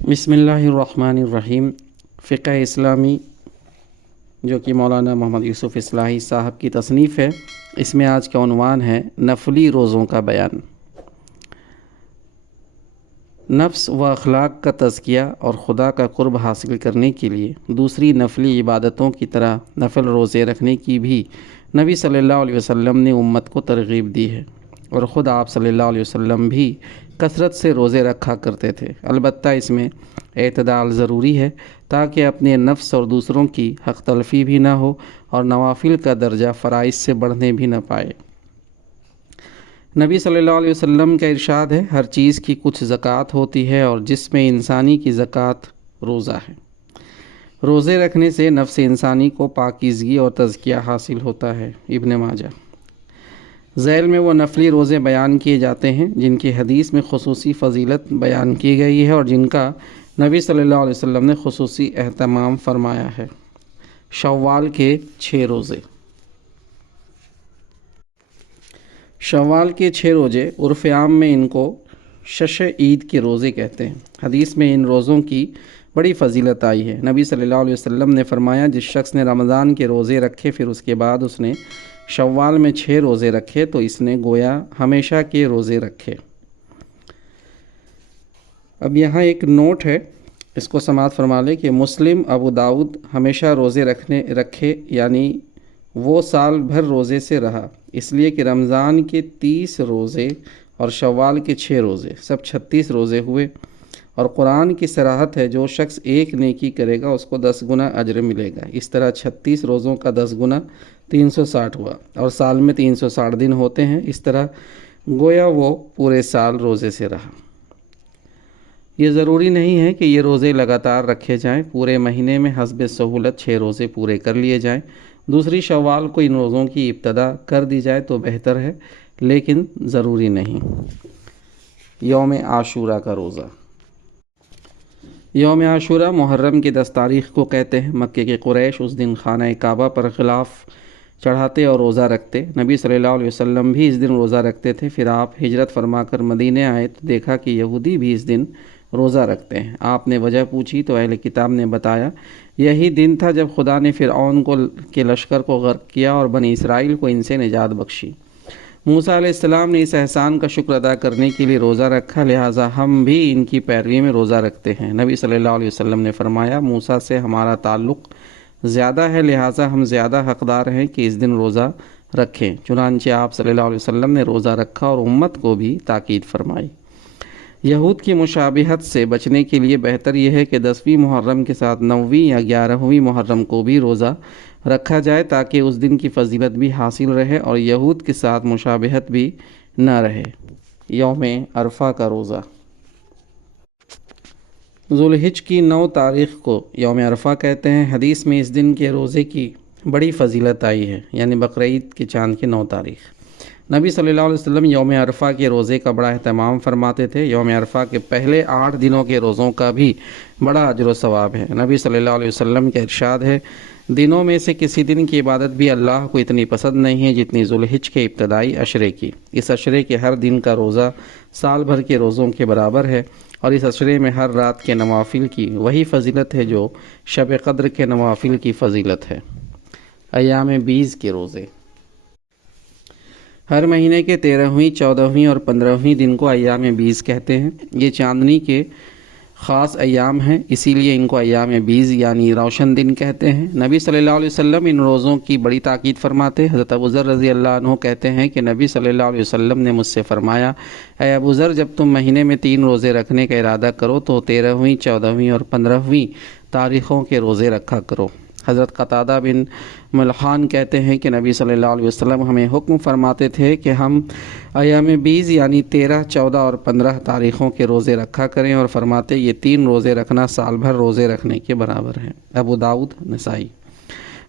बिस्मिल्लाहिर्रहमानिर्रहीम। फ़िक़्ह इस्लामी जो कि मौलाना मोहम्मद यूसुफ़ इस्लाही साहब की तसनीफ़ है, इसमें आज का उन्वान है नफली रोज़ों का बयान। नफ्स व अखलाक का तज़किया और ख़ुदा का क़ुर्ब हासिल करने के लिए दूसरी नफली इबादतों की तरह नफल रोज़े रखने की भी नबी सल्लल्लाहु अलैहि वसल्लम ने उम्मत को तरग़ीब दी है और ख़ुद आप सल्लल्लाहु अलैहि वसल्लम भी कसरत से रोज़े रखा करते थे। अलबत्ता इसमें एतदाल ज़रूरी है ताकि अपने नफ्स और दूसरों की हक़ तलफ़ी भी ना हो और नवाफिल का दर्जा फ़राइज़ से बढ़ने भी न पाए। नबी सल्लल्लाहु अलैहि वसल्लम का इरशाद है, हर चीज़ की कुछ ज़कात होती है और जिसमें इंसानी की ज़कात रोज़ा है। रोज़े रखने से नफ्स इंसानी को पाकीज़गी और तज़किया हासिल होता है। इब्न माजा। ज़ैल में वो नफली रोज़े बयान किए जाते हैं जिनकी हदीस में ख़ुसूसी फ़जीलत बयान की गई है और जिनका नबी सल्लल्लाहु अलैहि वसल्लम ने ख़ुसूसी एहतमाम फरमाया है। शव्वाल के 6 रोज़े। शव्वाल के 6 रोज़े उर्फ़ आम में इनको शश ईद के रोज़े कहते हैं। हदीस में इन रोज़ों की बड़ी फ़जीलत आई है। नबी सल्लल्लाहु अलैहि वसल्लम ने फरमाया, जिस शख्स ने रमज़ान के रोज़े रखे फिर उसके बाद उसने शव्वाल में 6 रोज़े रखे तो इसने गोया हमेशा के रोज़े रखे। अब यहाँ एक नोट है, इसको समाअत फरमा ले कि मुस्लिम, अबू दाऊद हमेशा रोज़े रखे यानी वो साल भर रोज़े से रहा, इसलिए कि रमज़ान के 30 रोज़े और शव्वाल के 6 रोज़े सब 36 रोज़े हुए। और कुरान की सराहत है, जो शख्स एक नेकी करेगा उसको 10 गुना अजर मिलेगा। इस तरह 36 रोज़ों का 10 गुना 360 हुआ और साल में 360 दिन होते हैं। इस तरह गोया वो पूरे साल रोज़े से रहा। ये ज़रूरी नहीं है कि ये रोज़े लगातार रखे जाएं, पूरे महीने में हस्ब सहूलत 6 रोज़े पूरे कर लिए जाएं। दूसरी शव्वाल को इन रोज़ों की इब्तदा कर दी जाए तो बेहतर है, लेकिन ज़रूरी नहीं। यौम आशूरा का रोज़ा। यौम आशूरा मुहर्रम की 10 तारीख़ को कहते हैं। मक्के के कुरैश उस दिन खाना काबा पर ख़िलाफ़ चढ़ाते और रोज़ा रखते। नबी सल्लल्लाहु अलैहि वसल्लम भी इस दिन रोज़ा रखते थे। फिर आप हिजरत फरमाकर मदीने आए तो देखा कि यहूदी भी इस दिन रोज़ा रखते हैं। आपने वजह पूछी तो अहले किताब ने बताया, यही दिन था जब खुदा ने फ़िरऔन के लश्कर को गर्क किया और बनी इसराइल को इनसे निजात बख्शी। मूसा अलैहिस्सलाम ने इस एहसान का शुक्र अदा करने के लिए रोज़ा रखा, लिहाजा हम भी इनकी पैरवी में रोज़ा रखते हैं। नबी सल्लल्लाहु अलैहि वसल्लम ने फरमाया, मूसा से हमारा ताल्लुक़ ज़्यादा है, लिहाजा हम ज़्यादा हक़दार हैं कि इस दिन रोज़ा रखें। चुनांचे आप सल्लल्लाहु अलैहि वसल्लम ने रोज़ा रखा और उम्मत को भी ताकीद फरमाई। यहूद की मुशाबिहत से बचने के लिए बेहतर यह है कि 10वीं मुहर्रम के साथ 9वीं या 11वीं मुहर्रम को भी रोज़ा रखा जाए ताकि उस दिन की फ़जीलत भी हासिल रहे और यहूद के साथ मुशाबिहत भी न रहे। यौम अरफा का रोज़ा। ज़ुल्हिज की 9 तारीख़ को यौम अरफा कहते हैं। हदीस में इस दिन के रोज़े की बड़ी फ़जीलत आई है, यानी बकरीद के चाँद की 9 तारीख़। नबी सल्लल्लाहु अलैहि वसल्लम यौम अरफा के रोज़े का बड़ा एहतमाम फरमाते थे। यौम अरफा के पहले 8 दिनों के रोज़ों का भी बड़ा अजर व सवाब है। नबी सल्लल्लाहु अलैहि वसल्लम का इरशाद है, दिनों में से किसी दिन की इबादत भी अल्लाह को इतनी पसंद नहीं है जितनी ज़ुल्हिज के इब्तदाई अशरे की। इस अशरे के हर दिन का रोज़ा साल भर के रोज़ों के बराबर है और इस अशरे में हर रात के नवाफिल की वही फ़जीलत है जो शब क़द्र के नवाफिल की फ़जीलत है। अय्याम बीज़ के रोज़े। हर महीने के 13वीं, 14वीं और 15वीं दिन को अय्याम बीज़ कहते हैं। ये चांदनी के ख़ास अय्याम हैं, इसीलिए इनको अय्याम बीज़ यानी रोशन दिन कहते हैं। नबी सल्लल्लाहु अलैहि वसल्लम इन रोज़ों की बड़ी ताकीद फरमाते। हज़रत अबू ज़र रज़ी अल्लाह अन्हु कहते हैं कि नबी सल्लल्लाहु अलैहि वसल्लम ने मुझसे फ़रमाया, ऐ अबू ज़र, जब तुम महीने में 3 रोज़े रखने का इरादा करो तो 13वीं, 14वीं और 15वीं तारीख़ों के रोज़े रखा करो। हज़रत क़तादा बिन मलहान कहते हैं कि नबी सल्लल्लाहु अलैहि वसल्लम हमें हुक्म फरमाते थे कि हम अय्याम बीज़ यानी 13, 14 और 15 तारीख़ों के रोज़े रखा करें और फरमाते, ये 3 रोज़े रखना साल भर रोज़े रखने के बराबर है। अबू दाऊद, नसाई।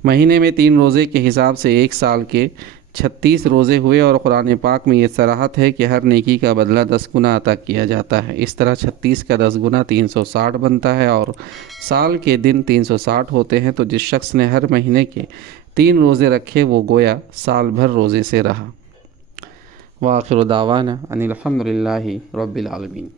महीने में 3 रोज़े के हिसाब से एक साल के 36 रोज़े हुए और कुरान पाक में ये सराहत है कि हर नेकी का बदला 10 गुना अता किया जाता है। इस तरह 36 का 10 गुना 360 बनता है और साल के दिन 360 होते हैं। तो जिस शख्स ने हर महीने के 3 रोज़े रखे वो गोया साल भर रोज़े से रहा। व आखिर दावाना अनिल हम्दुलिल्लाहि रब्बिल आलमीन।